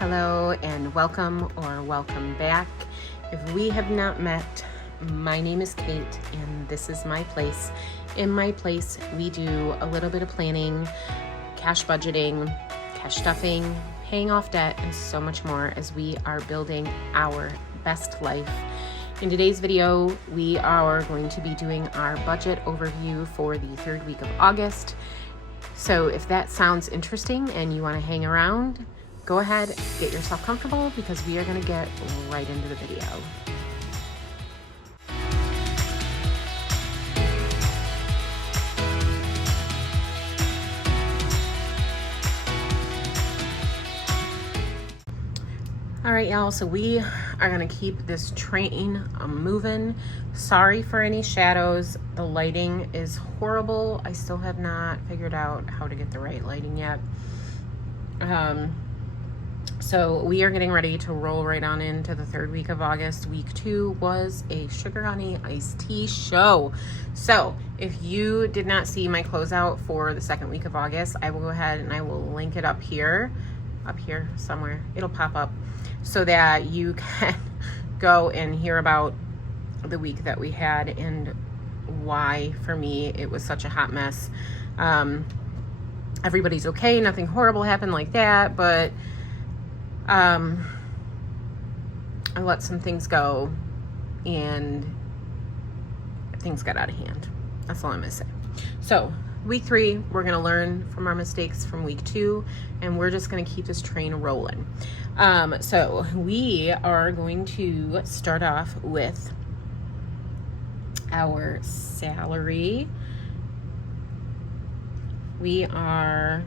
Hello and welcome back. If we have not met, my name is Kate and this is my place. In my place, we do a little bit of planning, cash budgeting, cash stuffing, paying off debt, and so much more as we are building our best life. In today's video, we are going to be doing our budget overview for the third week of August. So if that sounds interesting and you want to hang around, go ahead, get yourself comfortable because we are going to get right into the video. All right, y'all, so we are going to keep this train moving. Sorry for any shadows. The lighting is horrible. I still have not figured out how to get the right lighting yet. So we are getting ready to roll right on into the third week of August. Week 2 was a sugar honey iced tea show. So if you did not see my closeout for the second week of August, I will go ahead and I will link it up here somewhere. It'll pop up so that you can go and hear about the week that we had and why, for me, it was such a hot mess. Everybody's okay. Nothing horrible happened like that, but I let some things go and things got out of hand. That's all I'm gonna say. So week 3, we're gonna learn from our mistakes from week 2, and we're just gonna keep this train rolling. So we are going to start off with our salary. We are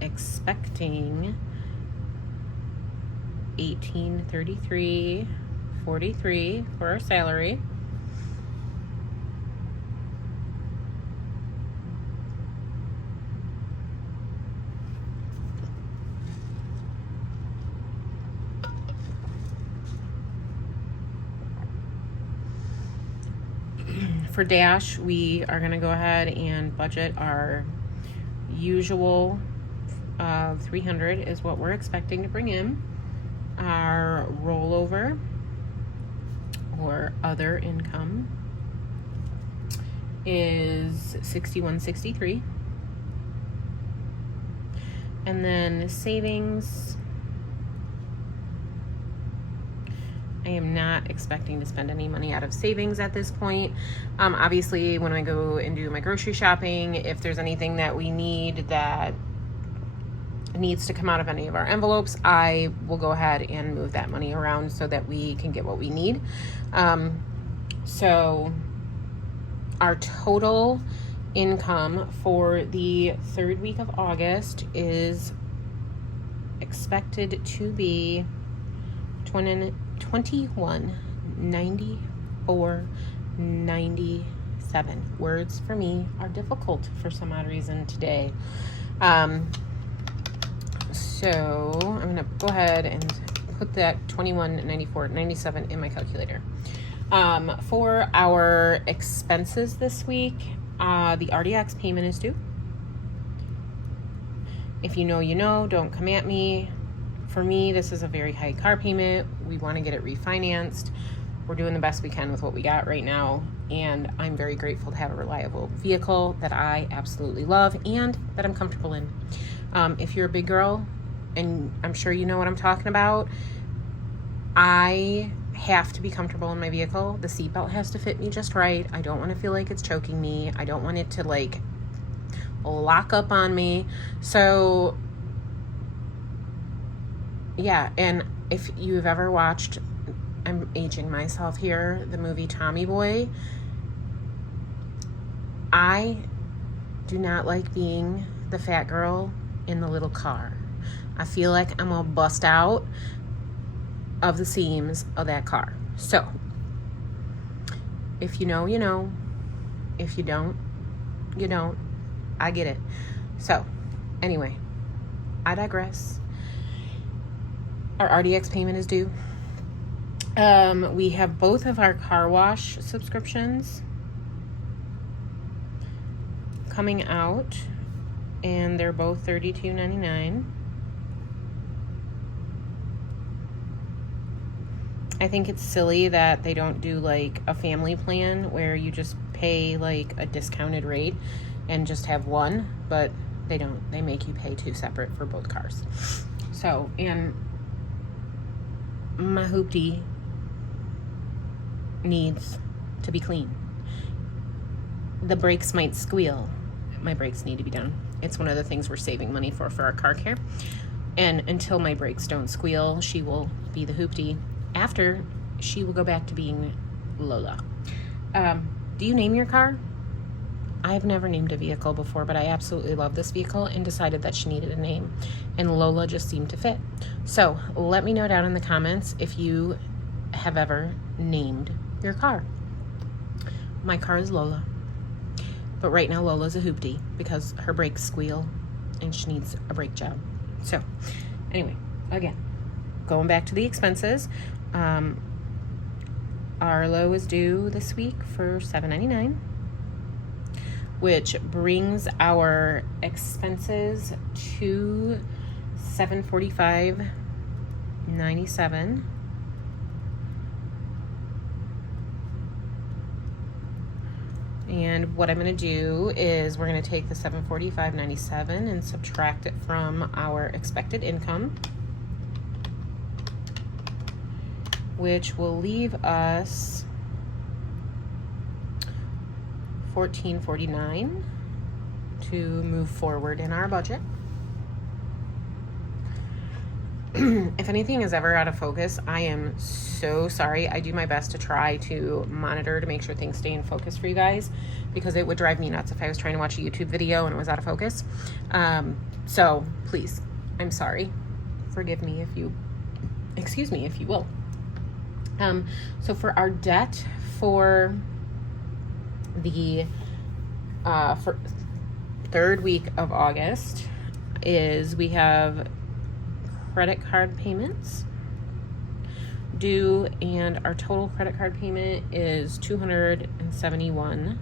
expecting $1833.43 for our salary. For Dash, we are going to go ahead and budget our usual $300 is what we're expecting to bring in. Our rollover or other income is $61.63, and then savings, I am not expecting to spend any money out of savings at this point. Obviously, when I go and do my grocery shopping, if there's anything that we need that needs to come out of any of our envelopes, I will go ahead and move that money around so that we can get what we need. So our total income for the third week of August is expected to be $2194.97. Words for me are difficult for some odd reason today. So I'm gonna go ahead and put that $2194.97 in my calculator. For our expenses this week, the RDX payment is due. If you know, you know, don't come at me. For me, this is a very high car payment. We want to get it refinanced. We're doing the best we can with what we got right now, and I'm very grateful to have a reliable vehicle that I absolutely love and that I'm comfortable in. If you're a big girl, and I'm sure you know what I'm talking about, I have to be comfortable in my vehicle. The seatbelt has to fit me just right. I don't want to feel like it's choking me. I don't want it to like lock up on me. So yeah, and if you've ever watched, I'm aging myself here, the movie Tommy Boy, I do not like being the fat girl in the little car. I feel like I'm gonna bust out of the seams of that car. So if you know, you know. If you don't, you don't. I get it. So anyway, I digress. Our RDX payment is due. We have both of our car wash subscriptions coming out, and they're both $32.99. I think it's silly that they don't do like a family plan where you just pay like a discounted rate and just have one, but they don't. They make you pay two separate for both cars. So, and my hoopty needs to be clean. The brakes might squeal. My brakes need to be done. It's one of the things we're saving money for our car care. And until my brakes don't squeal, she will be the hoopty. After, she will go back to being Lola. Do you name your car? I've never named a vehicle before, but I absolutely love this vehicle and decided that she needed a name. And Lola just seemed to fit. So let me know down in the comments if you have ever named your car. My car is Lola. But right now Lola's a hoopty because her brakes squeal and she needs a brake job. So anyway, again, going back to the expenses, Arlo is due this week for $7.99, which brings our expenses to $745.97. And what I'm going to do is we're going to take the $745.97 and subtract it from our expected income, which will leave us $14.49 to move forward in our budget. If anything is ever out of focus, I am so sorry. I do my best to try to monitor to make sure things stay in focus for you guys, because it would drive me nuts if I was trying to watch a YouTube video and it was out of focus. So please, I'm sorry. Forgive me if you, excuse me if you will. So for our debt for the for third week of August is we have credit card payments due, and our total credit card payment is $271.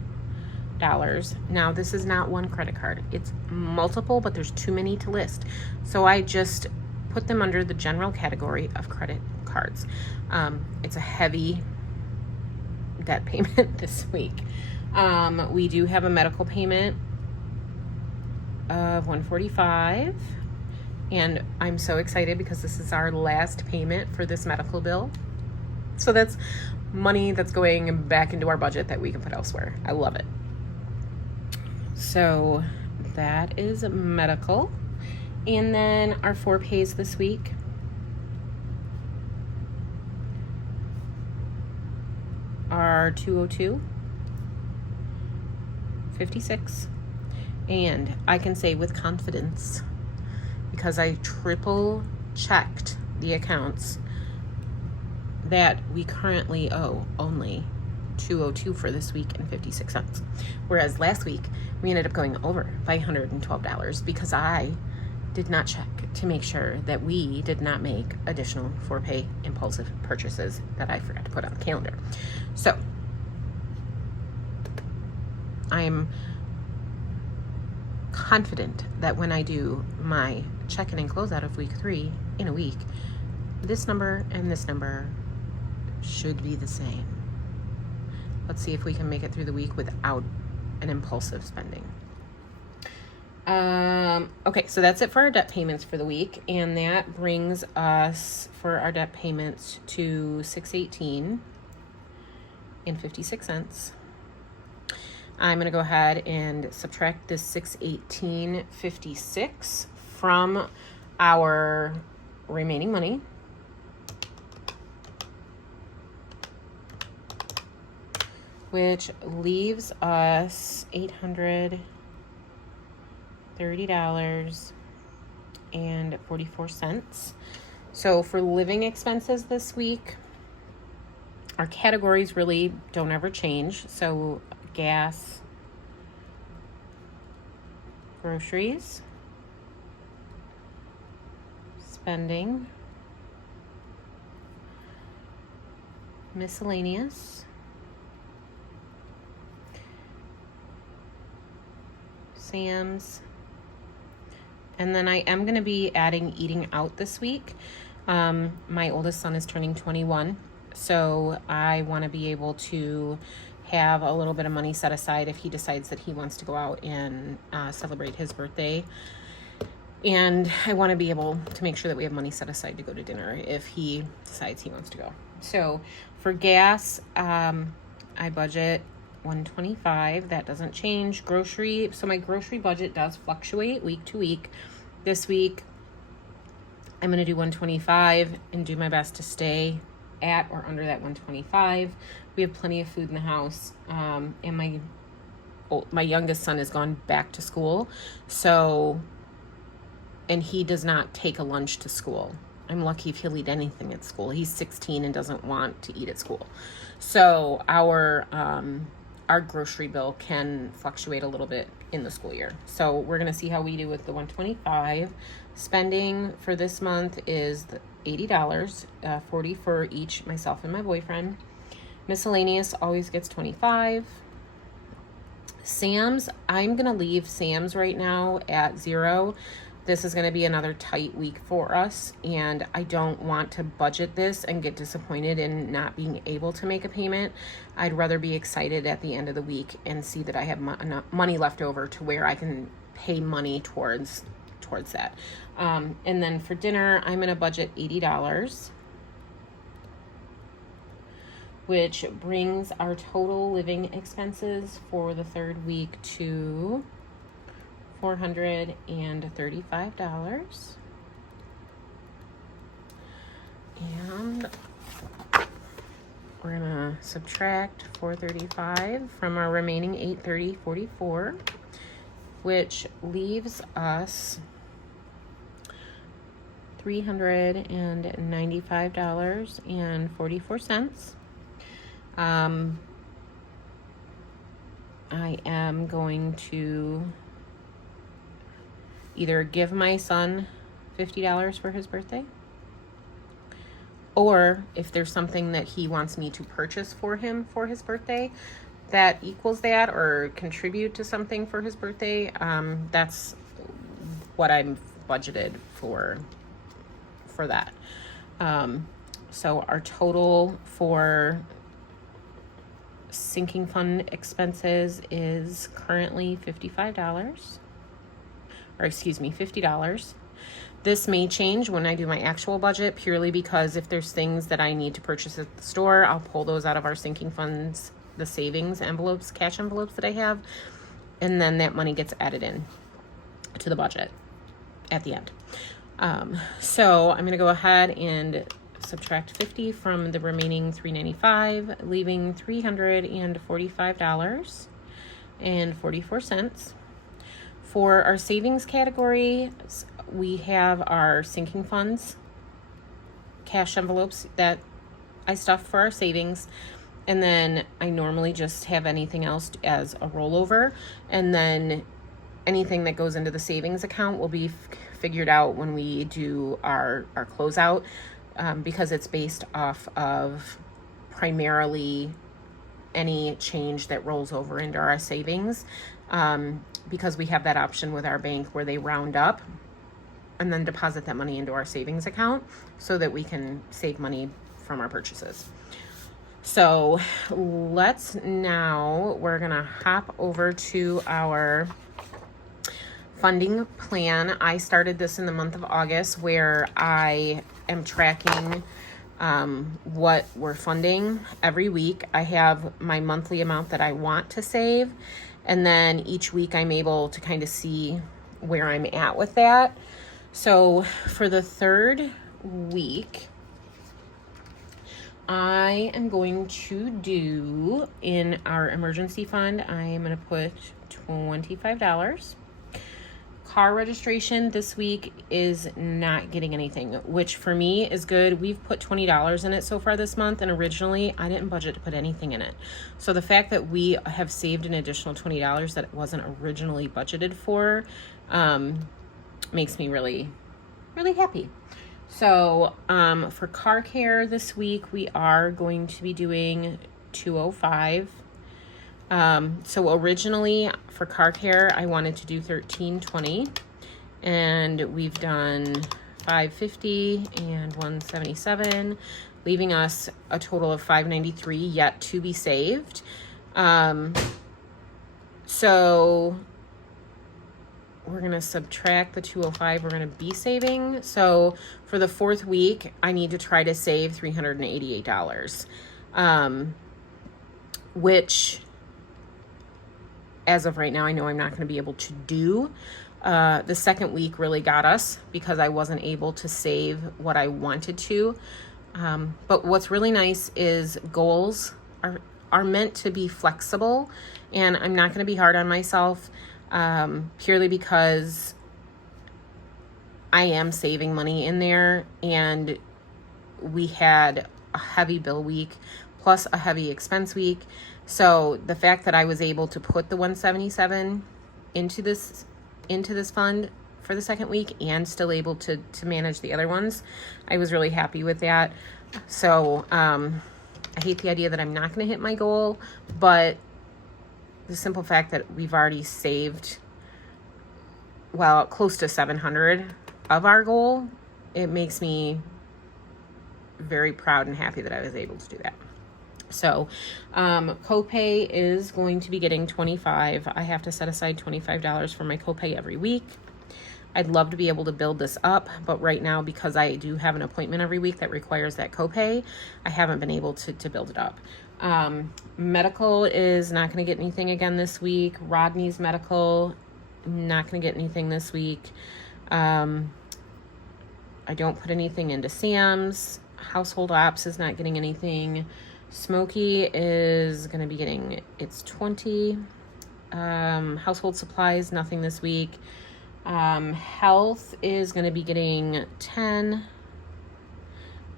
Now, this is not one credit card. It's multiple, but there's too many to list. So I just put them under the general category of credit cards. It's a heavy debt payment this week. We do have a medical payment of $145. And I'm so excited because this is our last payment for this medical bill. So that's money that's going back into our budget that we can put elsewhere. I love it. So that is medical. And then our 4 pays this week are $202.56. And I can say with confidence, because I triple checked the accounts, that we currently owe only $202 for this week and 56 cents. Whereas last week we ended up going over by $112 because I did not check to make sure that we did not make additional 4-pay impulsive purchases that I forgot to put on the calendar. So I'm confident that when I do my check-in and closeout of week 3 in a week, this number and this number should be the same. Let's see if we can make it through the week without an impulsive spending. Okay, so that's it for our debt payments for the week, and that brings us for our debt payments to $618.56. I'm going to go ahead and subtract this $618.56 from our remaining money. Which leaves us $830.44. So for living expenses this week, our categories really don't ever change. So gas, groceries, spending, miscellaneous, Sam's, and then I am going to be adding eating out this week. My oldest son is turning 21, So I want to be able to have a little bit of money set aside if he decides that he wants to go out and celebrate his birthday. And I want to be able to make sure that we have money set aside to go to dinner if he decides he wants to go. So for gas, I budget $125. That doesn't change. Grocery, so my grocery budget does fluctuate week to week. This week, I'm going to do $125 and do my best to stay at or under that $125. We have plenty of food in the house, and my youngest son has gone back to school, and he does not take a lunch to school. I'm lucky if he'll eat anything at school. He's 16 and doesn't want to eat at school. So our grocery bill can fluctuate a little bit in the school year. So we're going to see how we do with the $125. Spending for this month is $80, $40 for each, myself and my boyfriend. Miscellaneous always gets $25. Sam's, I'm going to leave Sam's right now at $0. This is going to be another tight week for us, and I don't want to budget this and get disappointed in not being able to make a payment. I'd rather be excited at the end of the week and see that I have enough money left over to where I can pay money towards that. And then for dinner, I'm going to budget $80, which brings our total living expenses for the third week to $435. And we're gonna subtract $435 from our remaining $830.44, which leaves us $395.44. I am going to either give my son $50 for his birthday, or if there's something that he wants me to purchase for him for his birthday that equals that or contribute to something for his birthday, that's what I'm budgeted for that. So our total for sinking fund expenses is currently $50. This may change when I do my actual budget, purely because if there's things that I need to purchase at the store, I'll pull those out of our sinking funds, the savings envelopes, cash envelopes that I have, and then that money gets added in to the budget at the end. So I'm going to go ahead and subtract 50 from the remaining $395, leaving $345.44. For our savings category, we have our sinking funds, cash envelopes that I stuff for our savings, and then I normally just have anything else as a rollover, and then anything that goes into the savings account will be figured out when we do our closeout, because it's based off of primarily any change that rolls over into our savings, because we have that option with our bank where they round up and then deposit that money into our savings account so that we can save money from our purchases. So we're gonna hop over to our funding plan. I started this in the month of August, where I am tracking what we're funding every week. I have my monthly amount that I want to save, and then each week I'm able to kind of see where I'm at with that. So for the third week, I am going to do, in our emergency fund, I am going to put $25. Car registration this week is not getting anything, which for me is good. We've put $20 in it so far this month, and originally I didn't budget to put anything in it. So the fact that we have saved an additional $20 that wasn't originally budgeted for makes me really, really happy. So for car care this week, we are going to be doing $205. So originally for car care, I wanted to do $13.20, and we've done $550 and $177, leaving us a total of $593 yet to be saved. So we're going to subtract the $205 we're going to be saving. So for the 4th week, I need to try to save $388, which as of right now, I know I'm not going to be able to do. The 2nd week really got us because I wasn't able to save what I wanted to. But what's really nice is goals are meant to be flexible, and I'm not going to be hard on myself purely because I am saving money in there, and we had a heavy bill week plus a heavy expense week. So the fact that I was able to put the $177 into this fund for the 2nd week and still able to manage the other ones, I was really happy with that. So I hate the idea that I'm not going to hit my goal, but the simple fact that we've already saved, well, close to $700 of our goal, it makes me very proud and happy that I was able to do that. So copay is going to be getting $25. I have to set aside $25 for my copay every week. I'd love to be able to build this up, but right now, because I do have an appointment every week that requires that copay, I haven't been able to build it up. Medical is not going to get anything again this week. Rodney's medical, not going to get anything this week. I don't put anything into Sam's. Household ops is not getting anything. Smokey is going to be getting its 20. Household supplies, nothing this week. Health is going to be getting 10.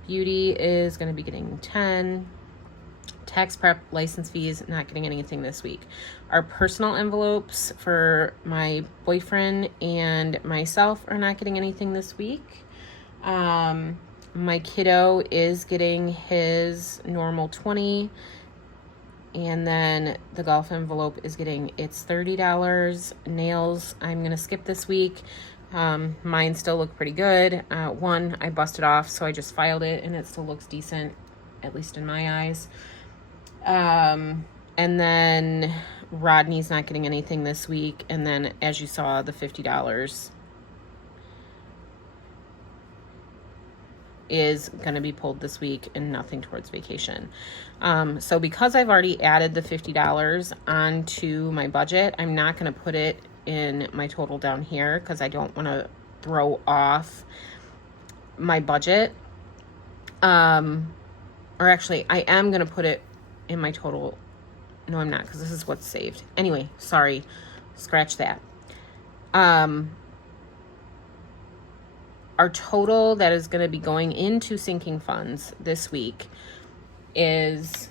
Beauty is going to be getting 10. Tax prep, license fees, not getting anything this week. Our personal envelopes for my boyfriend and myself are not getting anything this week. My kiddo is getting his normal 20, and then the golf envelope is getting its $30. Nails, I'm going to skip this week. Mine still look pretty good. One, I busted off, so I just filed it, and it still looks decent, at least in my eyes. And then Rodney's not getting anything this week, and then, as you saw, the $50 is going to be pulled this week and nothing towards vacation. So because I've already added the $50 onto my budget, I'm not going to put it in my total down here because I don't want to throw off my budget. Or actually, I am going to put it in my total. No, I'm not, because this is what's saved. Anyway, sorry. Scratch that. Our total that is going to be going into sinking funds this week is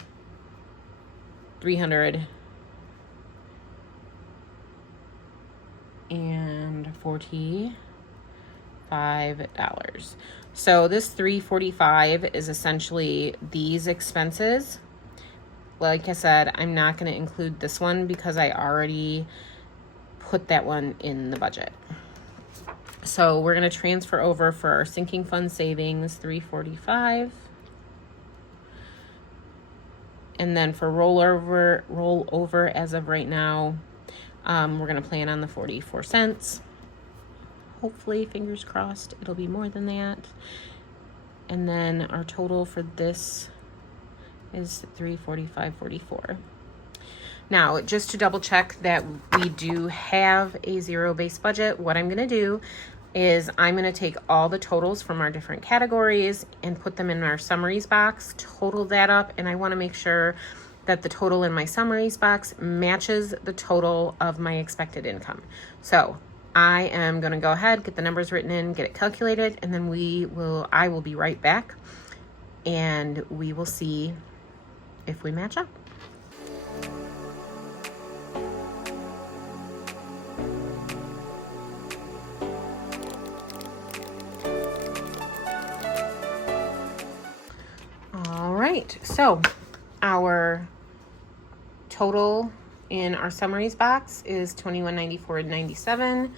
$345. So this $345 is essentially these expenses. Like I said, I'm not going to include this one because I already put that one in the budget. So we're going to transfer over for our sinking fund savings, $345. And then for rollover as of right now, we're going to plan on the 44 cents. Hopefully, fingers crossed, it'll be more than that. And then our total for this is $345.44. Now, just to double check that we do have a zero-based budget, what I'm going to do is I'm going to take all the totals from our different categories and put them in our summaries box, total that up, and I want to make sure that the total in my summaries box matches the total of my expected income. So I am going to go ahead, get the numbers written in, get it calculated, and then I will be right back, and we will see if we match up. All right, so our total in our summaries box is $21.94.97.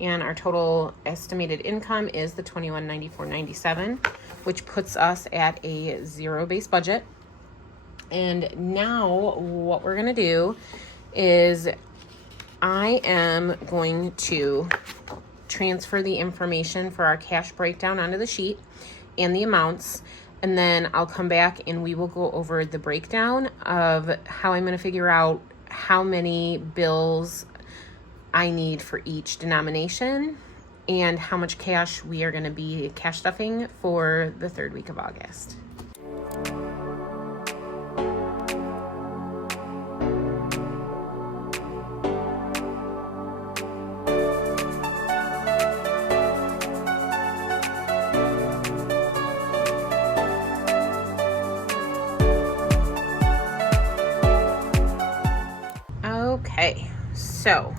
and our total estimated income is the $2194.97, which puts us at a zero-based budget. And now what we're going to do is I am going to transfer the information for our cash breakdown onto the sheet and the amounts, and then I'll come back and we will go over the breakdown of how I'm going to figure out how many bills I need for each denomination and how much cash we are going to be cash stuffing for the third week of August. Okay, so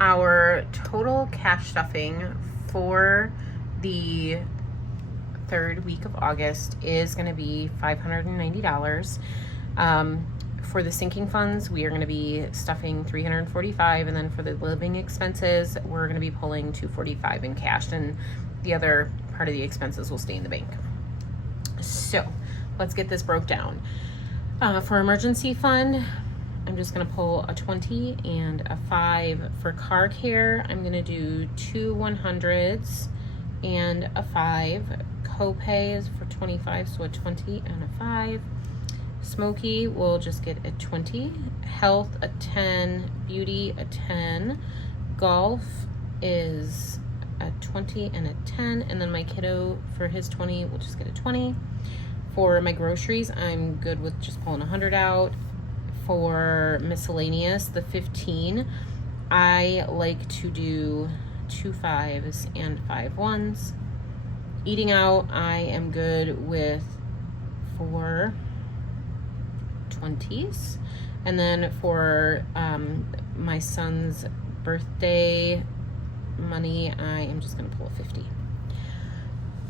our total cash stuffing for the third week of August is going to be $590. For the sinking funds, we are going to be stuffing $345, and then for the living expenses, we're going to be pulling $245 in cash, and the other part of the expenses will stay in the bank. So let's get this broke down. For emergency fund, I'm just going to pull a 20 and a 5. For car care, I'm going to do 2 100s and a 5. Copay is for 25, so a 20 and a 5. Smoky will just get a 20. Health, a 10. Beauty, a 10. Golf is a 20 and a 10. And then my kiddo, for his 20, will just get a 20. For my groceries, I'm good with just pulling 100 out. For miscellaneous, the 15, I like to do 2 5s and 5 1s. Eating out, I am good with 4 20s. And then for my son's birthday money, I am just going to pull a 50.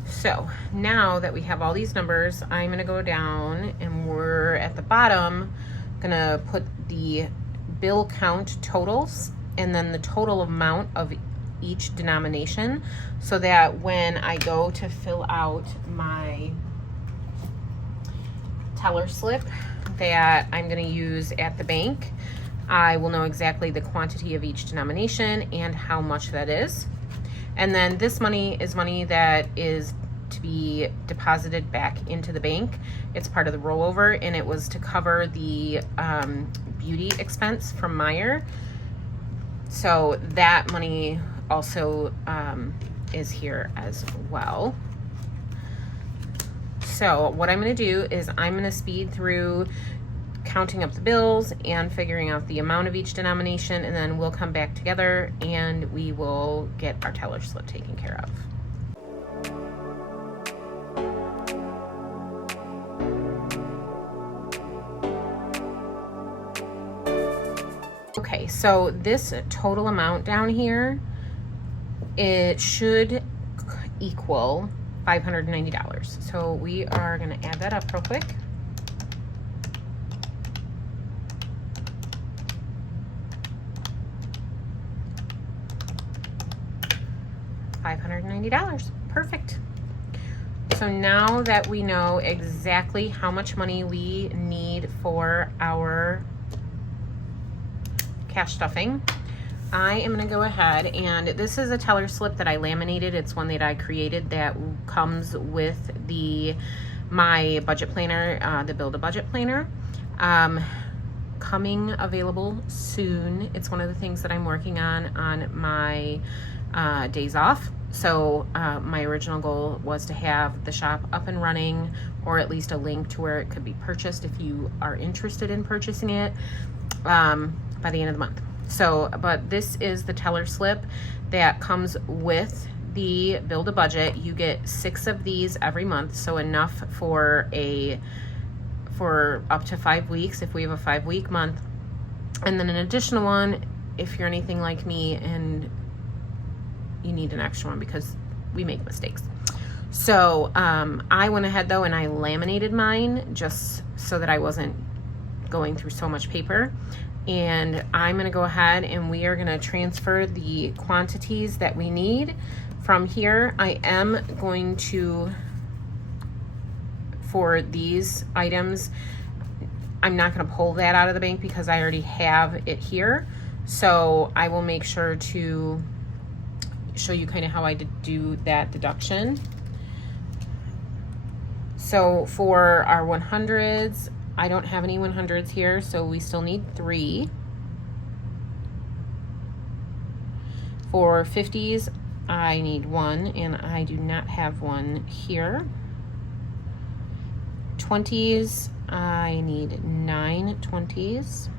So now that we have all these numbers, I'm going to go down, and we're at the bottom gonna put the bill count totals and then the total amount of each denomination, so that when I go to fill out my teller slip that I'm gonna use at the bank, I will know exactly the quantity of each denomination and how much that is. And then this money is money that is to be deposited back into the bank. It's part of the rollover, and it was to cover the beauty expense from Meyer. So that money also is here as well. So what I'm going to do is I'm going to speed through counting up the bills and figuring out the amount of each denomination, and then we'll come back together and we will get our teller slip taken care of. Okay, so this total amount down here, it should equal $590. So we are going to add that up real quick. $590. Perfect. So now that we know exactly how much money we need for our cash stuffing, I am going to go ahead, and this is a teller slip that I laminated. It's one that I created that comes with my budget planner, the Build a Budget Planner. Coming available soon. It's one of the things that I'm working on my days off. So my original goal was to have the shop up and running, or at least a link to where it could be purchased if you are interested in purchasing it by the end of the month. So, but this is the teller slip that comes with the Build a Budget. You get 6 of these every month, so enough for up to 5 weeks if we have a 5-week month, and then an additional one if you're anything like me and you need an extra one because we make mistakes. So I went ahead though and I laminated mine just so that I wasn't going through so much paper. and I'm going to go ahead and we are going to transfer the quantities that we need from here. I am going to, for these items, I'm not going to pull that out of the bank because I already have it here. So I will make sure to show you kind of how I do that deduction. So for our 100s, I don't have any 100s here, so we still need 3. For 50s, I need 1, and I do not have 1 here. 20s, I need 9 20s.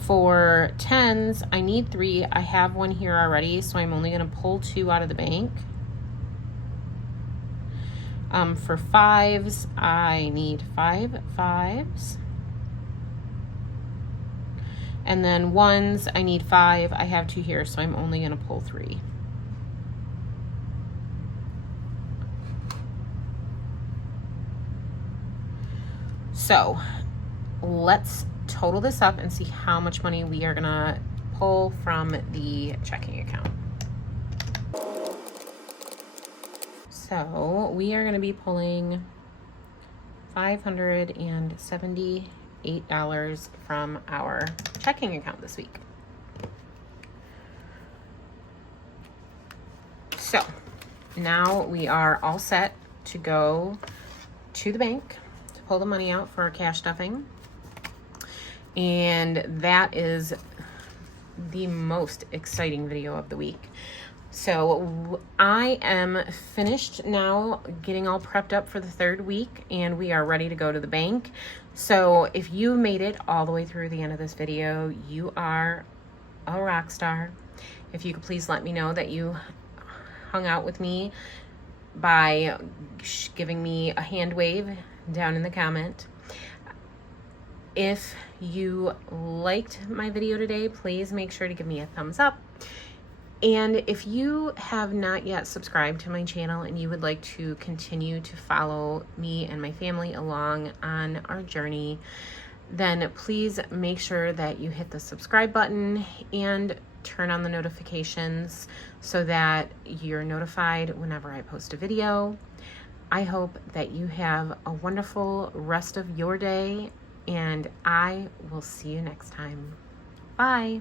For 10s, I need 3. I have 1 here already, so I'm only going to pull 2 out of the bank. For 5s, I need 5 5s. And then 1s, I need 5. I have 2 here, so I'm only going to pull 3. So let's total this up and see how much money we are going to pull from the checking account. So we are going to be pulling $578 from our checking account this week. So now we are all set to go to the bank to pull the money out for our cash stuffing. And that is the most exciting video of the week. So I am finished now getting all prepped up for the 3rd week, and we are ready to go to the bank. So if you made it all the way through the end of this video, you are a rock star. If you could please let me know that you hung out with me by giving me a hand wave down in the comment. If you liked my video today, please make sure to give me a thumbs up. And if you have not yet subscribed to my channel and you would like to continue to follow me and my family along on our journey, then please make sure that you hit the subscribe button and turn on the notifications so that you're notified whenever I post a video. I hope that you have a wonderful rest of your day, and I will see you next time. Bye.